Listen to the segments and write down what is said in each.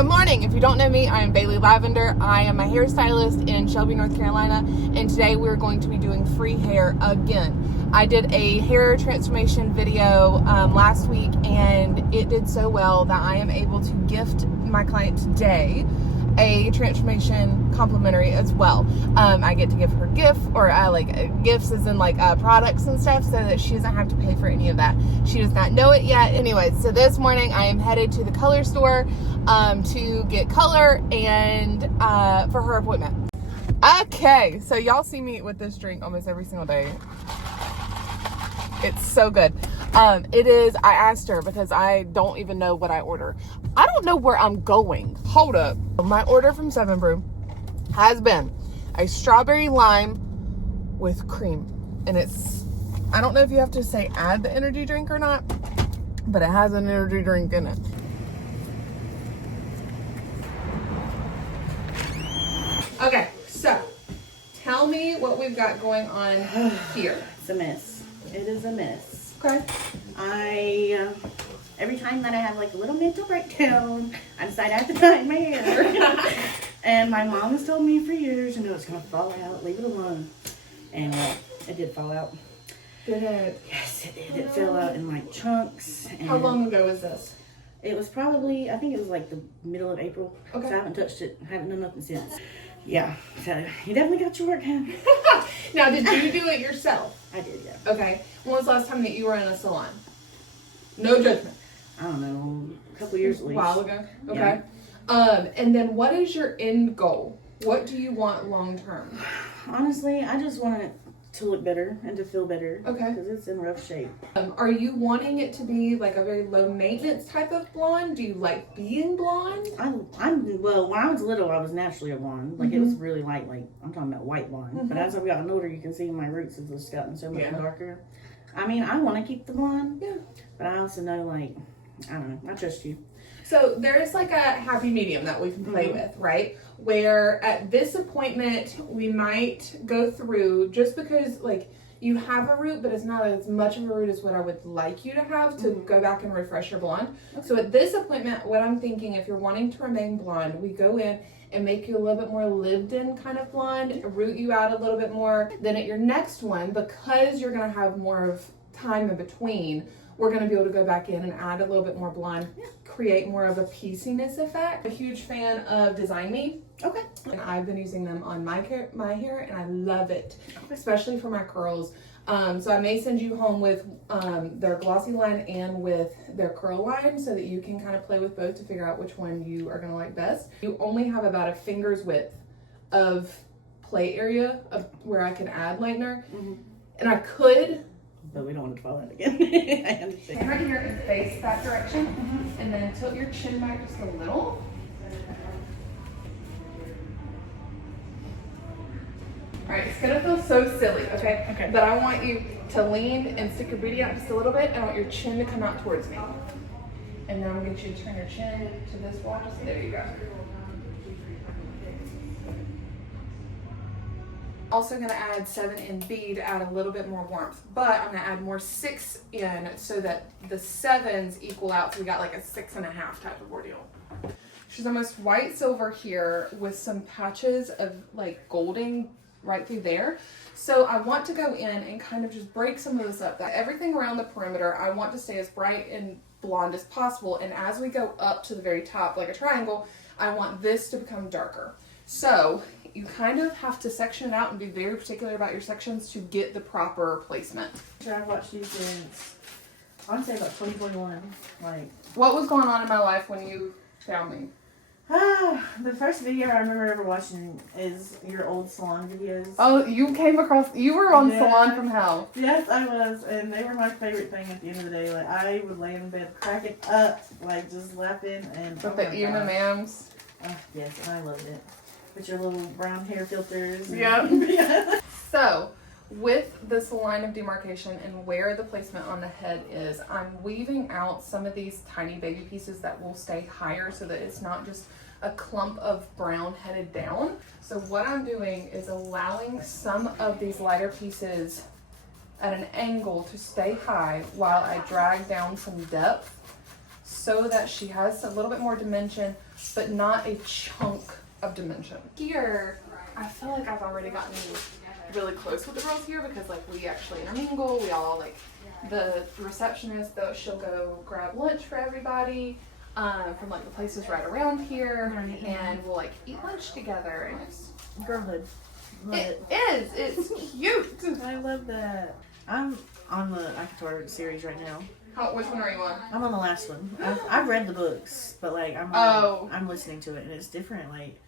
Good morning. If you don't know me, I am Bailey Lavender. I am a hairstylist in Shelby, North Carolina, and today we're going to be doing free hair again. I did a hair transformation video last week, and it did so well that I am able to gift my client today a transformation complimentary as well. I get to give her gifts as in products and stuff, so that she doesn't have to pay for any of that. She does not know it yet. Anyway, so this morning I am headed to the color store to get color and for her appointment. Okay, so y'all see me with this drink almost every single day. It's so good. I asked her because I don't even know what I order. I don't know where I'm going. Hold up. My order from 7 Brew has been a strawberry lime with cream. And I don't know if you have to say add the energy drink or not, but it has an energy drink in it. Okay, so tell me what we've got going on here. It's a mess. It is a mess. Okay. Every time that I have like a little mental breakdown, I decide I have to dye my hair. And my mom has told me for years, it's going to fall out, leave it alone. And it did fall out. Did it? Yes, it did. It fell out in like chunks. And how long ago was this? It was probably, I think it was like the middle of April. Okay. So I haven't touched it. I haven't done nothing since. Yeah, so you definitely got your work done. Now, did you do it yourself? I did, yeah. Okay. When was the last time that you were in a salon? No judgment. I don't know, a couple years at least. A while ago. Okay. Yeah. And then what is your end goal? What do you want long term? Honestly, I just want it to look better and to feel better. Okay. Because it's in rough shape. Are you wanting it to be like a very low maintenance type of blonde? Do you like being blonde? Well, when I was little, I was naturally a blonde. Like, it was really light, I'm talking about white blonde. But as I've gotten older, you can see my roots have just gotten so much darker. I mean, I want to keep the blonde. Yeah. But I also know, I don't know, I trust you. So there's like a happy medium that we can play with, right? Where at this appointment, we might go through, just because you have a root, but it's not as much of a root as what I would like you to have to go back and refresh your blonde. Okay. So at this appointment, what I'm thinking, if you're wanting to remain blonde, we go in and make you a little bit more lived in kind of blonde, root you out a little bit more. Then at your next one, because you're gonna have more of time in between, we're gonna be able to go back in and add a little bit more blonde, create more of a pieciness effect. I'm a huge fan of Design Me. Okay. And I've been using them on my hair, and I love it, especially for my curls. So I may send you home with their glossy line and with their curl line, so that you can kind of play with both to figure out which one you are gonna like best. You only have about a finger's width of play area of where I can add lightener, and I could. But we don't want it to fall out again. I understand. Stand right here and face that direction, and then tilt your chin back just a little. All right, it's gonna feel so silly, okay? Okay. But I want you to lean and stick your booty out just a little bit. I want your chin to come out towards me. And then I'm gonna get you to turn your chin to this wall. Just there you go. Also gonna add 7 in B to add a little bit more warmth, but I'm gonna add more 6 in so that the 7s equal out, so we got like a 6.5 type of ordeal. She's almost white silver here with some patches of golding right through there. So I want to go in and kind of just break some of this up. Everything around the perimeter, I want to stay as bright and blonde as possible, and as we go up to the very top like a triangle, I want this to become darker. So you kind of have to section it out and be very particular about your sections to get the proper placement. I've watched you since, I want to say about 2021. What was going on in my life when you found me? The first video I remember ever watching is your old salon videos. Oh, you were on Salon from Hell. Yes, I was, and they were my favorite thing at the end of the day. I would lay in bed cracking up, just laughing. And with the Ian and Mams. Yes, and I loved it. With your little brown hair filters. Yep. So, with this line of demarcation and where the placement on the head is, I'm weaving out some of these tiny baby pieces that will stay higher so that it's not just a clump of brown headed down. So what I'm doing is allowing some of these lighter pieces at an angle to stay high while I drag down some depth so that she has a little bit more dimension but not a chunk of dimension. Here, I feel like I've already gotten really close with the girls here because like we actually intermingle. We all like the receptionist though, she'll go grab lunch for everybody from like the places right around here, and we'll like eat lunch together, and it's girlhood. It is. It's cute. I love that. I'm on the ACOTAR series right now. Which one are you on? I'm on the last one. I've read the books, but like I'm listening to it, and it's different. Like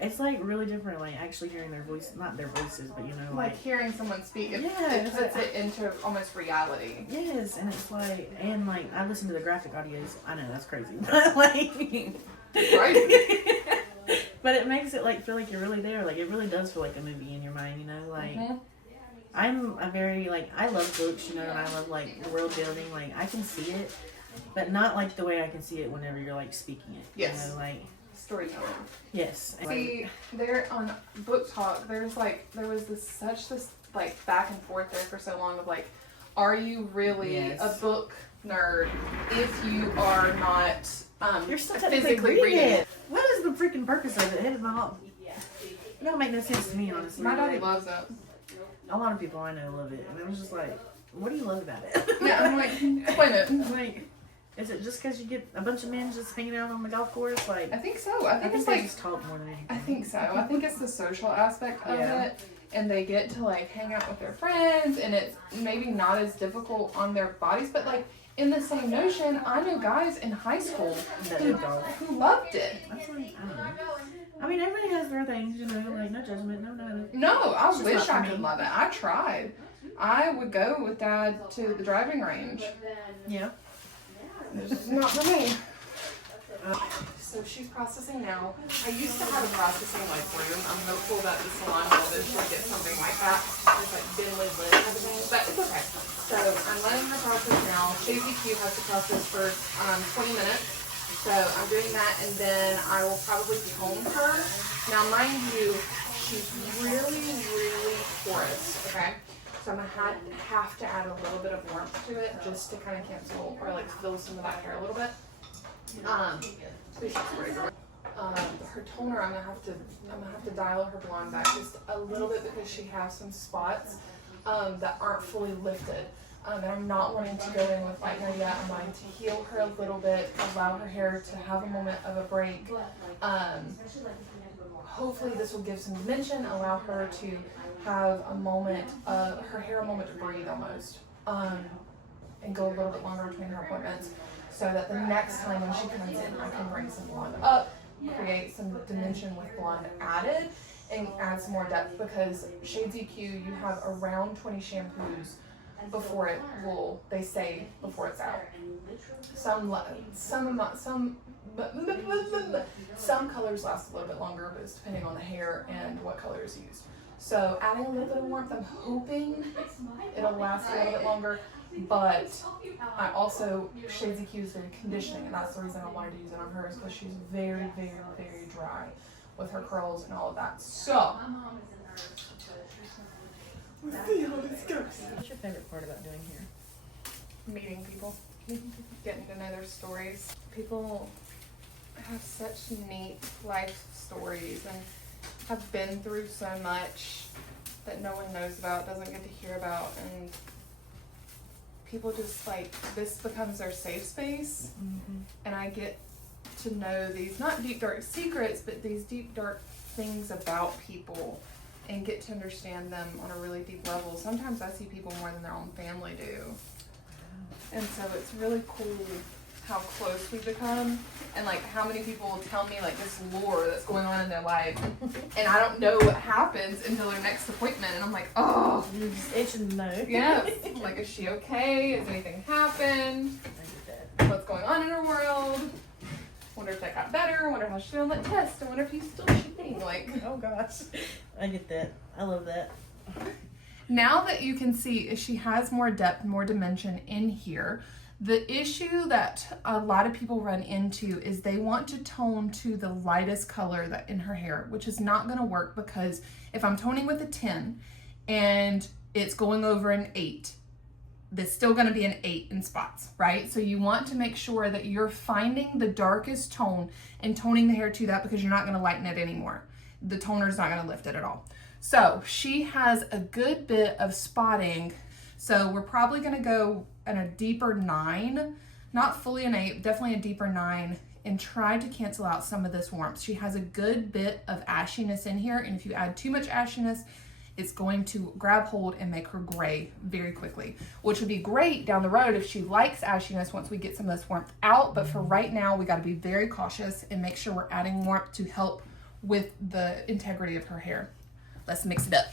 it's like really different. Like actually hearing their voice, not their voices, but you know, like hearing someone speak. It puts it into almost reality. Yes, and it's like, and like I listen to the graphic audios. I know that's crazy, but like, right. But it makes it like feel like you're really there. Like it really does feel like a movie in your mind. You know, like. I'm a very, like, I love books, you know, and I love, like, world building. Like, I can see it, but not, like, the way I can see it whenever you're, like, speaking it. Yes. You know, like... Storytelling. Yes. See, there on Book Talk, there was, this, like, back and forth there for so long of, like, are you really a book nerd if you are not you're still physically reading it? What is the freaking purpose of it? It is not... It don't make no sense to me, honestly. My daddy loves it. A lot of people I know love it, and it was just like, what do you love about it? Yeah, I'm like, explain it. Like, is it just because you get a bunch of men just hanging out on the golf course? Like, I think so. I think it's they like just talk more than anything. I think so. I think it's the social aspect of it, and they get to like hang out with their friends, and it's maybe not as difficult on their bodies, but like in the same notion, I know guys in high school who loved it. That's like, I don't know. I mean, everybody has their things, you know, like, no judgment, no. No, I wish I could love it. I tried. I would go with Dad to the driving range. Yeah. It's not for me. So she's processing now. I used to have a processing like room. I'm hopeful that the salon will eventually get something like that. It's like dimly lit and everything, but it's okay. So I'm letting her process now. Shady Q has to process for 20 minutes. So I'm doing that, and then I will probably tone her. Now, mind you, she's really, really porous, okay? So I'm going to have to add a little bit of warmth to it just to kind of cancel or like fill some of that hair a little bit. Her toner, I'm gonna have to dial her blonde back just a little bit because she has some spots that aren't fully lifted. And I'm not wanting to go in with lightener yet. I'm wanting to heal her a little bit, allow her hair to have a moment of a break. Hopefully this will give some dimension, allow her to have a moment of her hair, a moment to breathe almost, and go a little bit longer between her appointments, so that the next time when she comes in, I can bring some blonde up, create some dimension with blonde added, and add some more depth, because Shades EQ, you have around 20 shampoos before it will, they say, before it's out. Some colors last a little bit longer, but it's depending on the hair and what color is used. So adding a little bit of warmth, I'm hoping it'll last a little bit longer, but I also, Shades EQ is very conditioning, and that's the reason I wanted to use it on hers, because she's very, very, very dry with her curls and all of that. So, let's see how this goes. What's your favorite part about doing hair? Meeting people, getting to know their stories. People have such neat life stories and have been through so much that no one knows about, doesn't get to hear about, and people just like, this becomes their safe space, and I get to know these, not deep dark secrets, but these deep dark things about people, and get to understand them on a really deep level. Sometimes I see people more than their own family do, and so it's really cool how close we become, and like how many people will tell me like this lore that's going on in their life, and I don't know what happens until their next appointment, and I'm like, oh, you're just itching to know. Yeah, like, is she okay? Has anything happened? What's going on in her world? Wonder if that got better. Wonder how she's doing that test. I wonder if he's still cheating. Like, oh gosh, I get that. I love that. Now that you can see if she has more depth, more dimension in here. The issue that a lot of people run into is they want to tone to the lightest color that in her hair, which is not going to work, because if I'm toning with a 10 and it's going over an 8, there's still going to be an 8 in spots, right? So you want to make sure that you're finding the darkest tone and toning the hair to that, because you're not going to lighten it anymore. The toner's not going to lift it at all. So she has a good bit of spotting. So we're probably going to go at a deeper 9, not fully an 8, definitely a deeper 9, and try to cancel out some of this warmth. She has a good bit of ashiness in here, and if you add too much ashiness, it's going to grab hold and make her gray very quickly, which would be great down the road if she likes ashiness once we get some of this warmth out. But for right now, we got to be very cautious and make sure we're adding warmth to help with the integrity of her hair. Let's mix it up.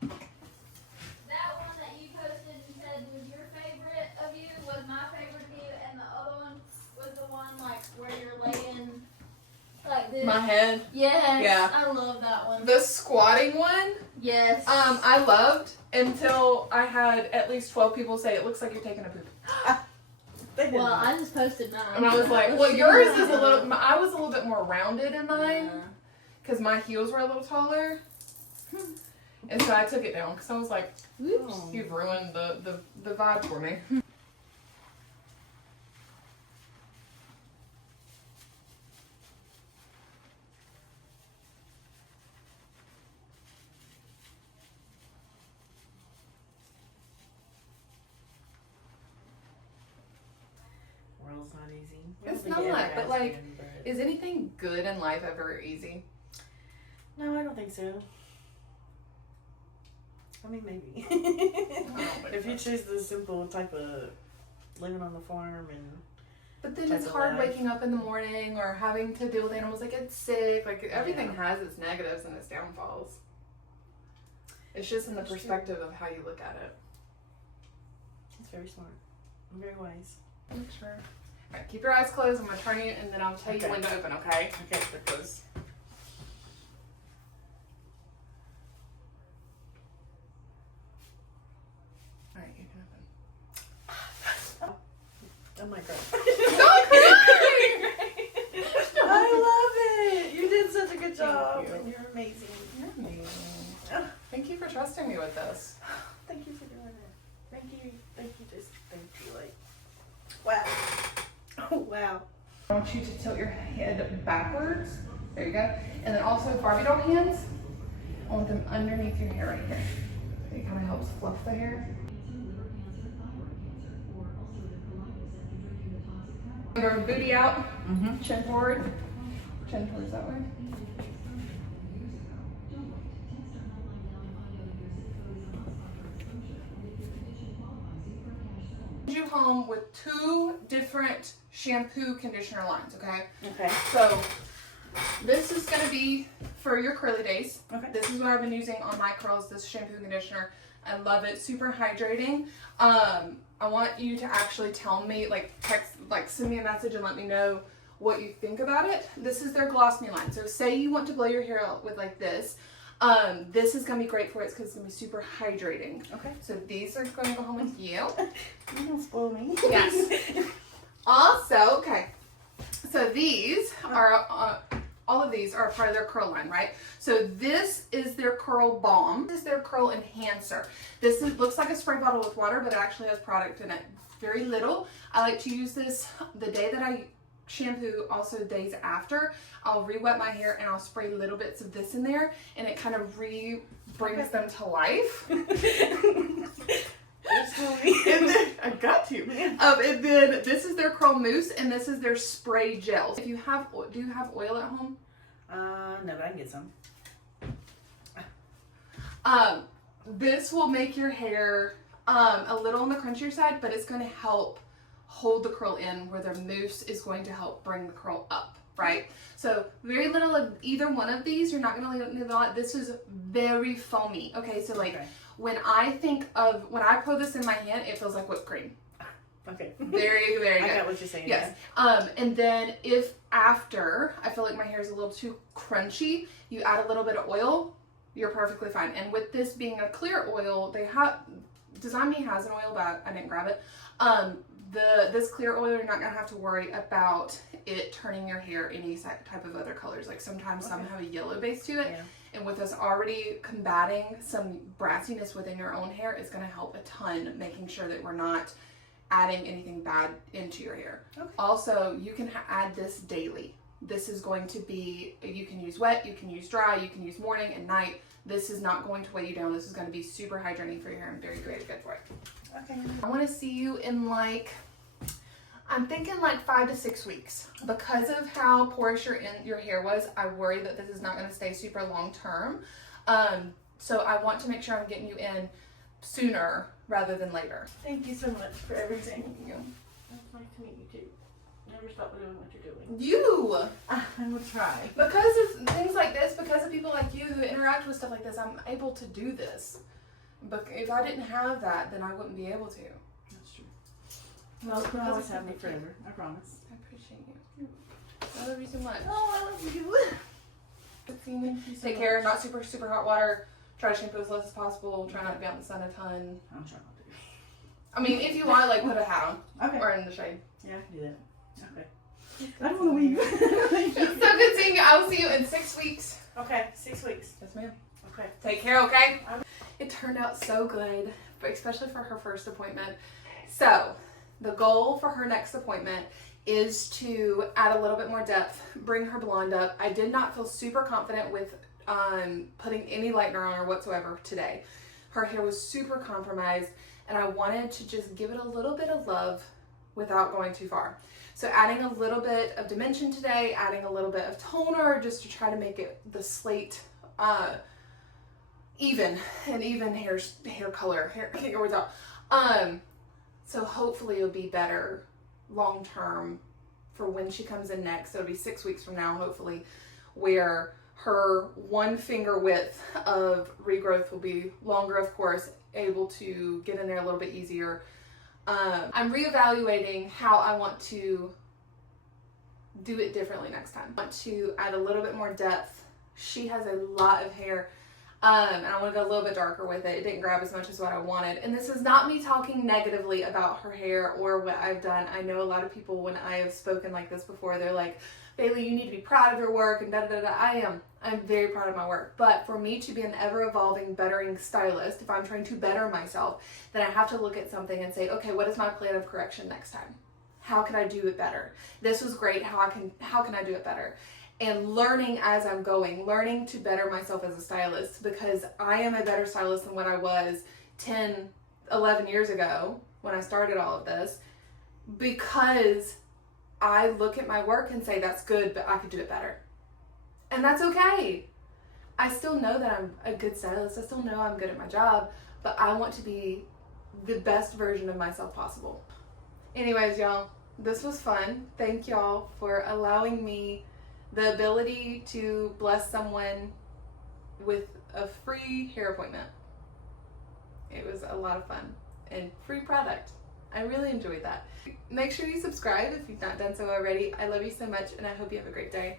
That one that you posted and said was your favorite of you was my favorite of you, and the other one was the one like where you're laying like this. My head. Yes. Yeah. I love that one. The squatting one, Yes. I loved until I had at least 12 people say it looks like you're taking a poop. Well, I just posted mine. And I was like, well, yours is a little, I was a little bit more rounded in mine because my heels were a little taller. And so I took it down because I was like, oops, you've ruined the vibe for me. World's not easy. It's not, but like, is anything good in life ever easy? No, I don't think so. I mean, maybe. If you choose the simple type of living on the farm and. But then it's hard waking up in the morning or having to deal with animals that get sick. Like, everything has its negatives and its downfalls. It's just in the perspective of how you look at it. It's very smart. I'm very wise. Sure. All right, keep your eyes closed. I'm going to turn you and then I'll tell you when to open, okay? Okay, they're closed. All right, you can open. Oh my god. Stop crying! I love it. You did such a good job. Thank you. And you're amazing. You're amazing. Thank you for trusting me with this. Thank you for doing it. Thank you. Thank you. Just thank you. Like, wow. Oh, wow. I want you to tilt your head backwards. There you go. And then also Barbie doll hands. I want them underneath your hair right here. It kind of helps fluff the hair. Your booty out, chin forward, chin towards that way. You home with 2 different shampoo conditioner lines, okay? Okay. So this is gonna be for your curly days. Okay. This is what I've been using on my curls, this shampoo and conditioner. I love it, super hydrating. I want you to actually tell me, like text, like send me a message and let me know what you think about it. This is their Gloss Me line. So say you want to blow your hair out with like this. This is gonna be great for it because it's gonna be super hydrating. Okay. So these are going to go home with you. You don't spoil me. Yes. Also, okay. So these are all of these are part of their curl line, right? So this is their curl balm. This is their curl enhancer. This looks like a spray bottle with water, but it actually has product in it. Very little. I like to use this the day that I shampoo, also days after. I'll re-wet my hair and I'll spray little bits of this in there, and it kind of brings them to life. And then, I got to. And then this is their curl mousse, and this is their spray gel. If you have, do you have oil at home? No, but I can get some. This will make your hair a little on the crunchier side, but it's going to help hold the curl in, where the mousse is going to help bring the curl up, right? So very little of either one of these. You're not going to need a lot. This is very foamy. Okay, so like when I think of, when I put this in my hand, it feels like whipped cream. Okay. Very, very good. I got what you're saying. Yes. And then if after I feel like my hair is a little too crunchy, you add a little bit of oil, you're perfectly fine. And with this being a clear oil, they have, Design Me has an oil, but I didn't grab it. this clear oil, you're not gonna have to worry about it turning your hair any type of other colors. Like sometimes some have a yellow base to it. Yeah. And with us already combating some brassiness within your own hair, it's gonna help a ton, making sure that we're not adding anything bad into your hair. Okay. Also, you can add this daily. This is going to be, you can use wet, you can use dry, you can use morning and night. This is not going to weigh you down. This is going to be super hydrating for your hair and very, very good for it. Okay. I want to see you in like, I'm thinking like 5 to 6 weeks. Because of how porous your hair was, I worry that this is not going to stay super long term. So I want to make sure I'm getting you in sooner rather than later. Thank you so much for everything. Thank you. It's nice to meet you too. Never stop doing what you're doing. You! I will try. Because of things like this, because of people like you who interact with stuff like this, I'm able to do this. But if I didn't have that, then I wouldn't be able to. That's true. Well, you can always have me forever. I promise. I appreciate you. I love you so much. Oh, I love you. Thank you so Take much. care. Not super, super hot water. Try to shampoo as less as possible. Try not to be out in the sun a ton. I'm trying not to. I mean, if you want, like, put a hat on. Okay. Or in the shade. Yeah, I can do that. Okay. I don't want to leave. It's so good seeing you. I will see you in 6 weeks. Okay, 6 weeks. Yes, ma'am. Okay. Take care, okay? It turned out so good, especially for her first appointment. So, the goal for her next appointment is to add a little bit more depth, bring her blonde up. I did not feel super confident with putting any lightener on her whatsoever today. Her hair was super compromised, and I wanted to just give it a little bit of love without going too far. So adding a little bit of dimension today, adding a little bit of toner just to try to make it the slate even hair color. I can't get words out. So hopefully it'll be better long term for when she comes in next. So it'll be 6 weeks from now, hopefully, where her 1 finger width of regrowth will be longer, of course, able to get in there a little bit easier. I'm reevaluating how I want to do it differently next time. I want to add a little bit more depth. She has a lot of hair, and I want to go a little bit darker with it. It didn't grab as much as what I wanted. And this is not me talking negatively about her hair or what I've done. I know a lot of people, when I have spoken like this before, they're like, Bailey, you need to be proud of your work and da-da-da-da. I am. I'm very proud of my work. But for me to be an ever-evolving, bettering stylist, if I'm trying to better myself, then I have to look at something and say, okay, what is my plan of correction next time? How can I do it better? This was great. How can I do it better? And learning as I'm going, learning to better myself as a stylist, because I am a better stylist than what I was 10, 11 years ago when I started all of this, because I look at my work and say, that's good, but I could do it better. And that's okay. I still know that I'm a good stylist. I still know I'm good at my job, but I want to be the best version of myself possible. Anyways, y'all, this was fun. Thank y'all for allowing me the ability to bless someone with a free hair appointment. It was a lot of fun and free product. I really enjoyed that. Make sure you subscribe if you've not done so already. I love you so much, and I hope you have a great day.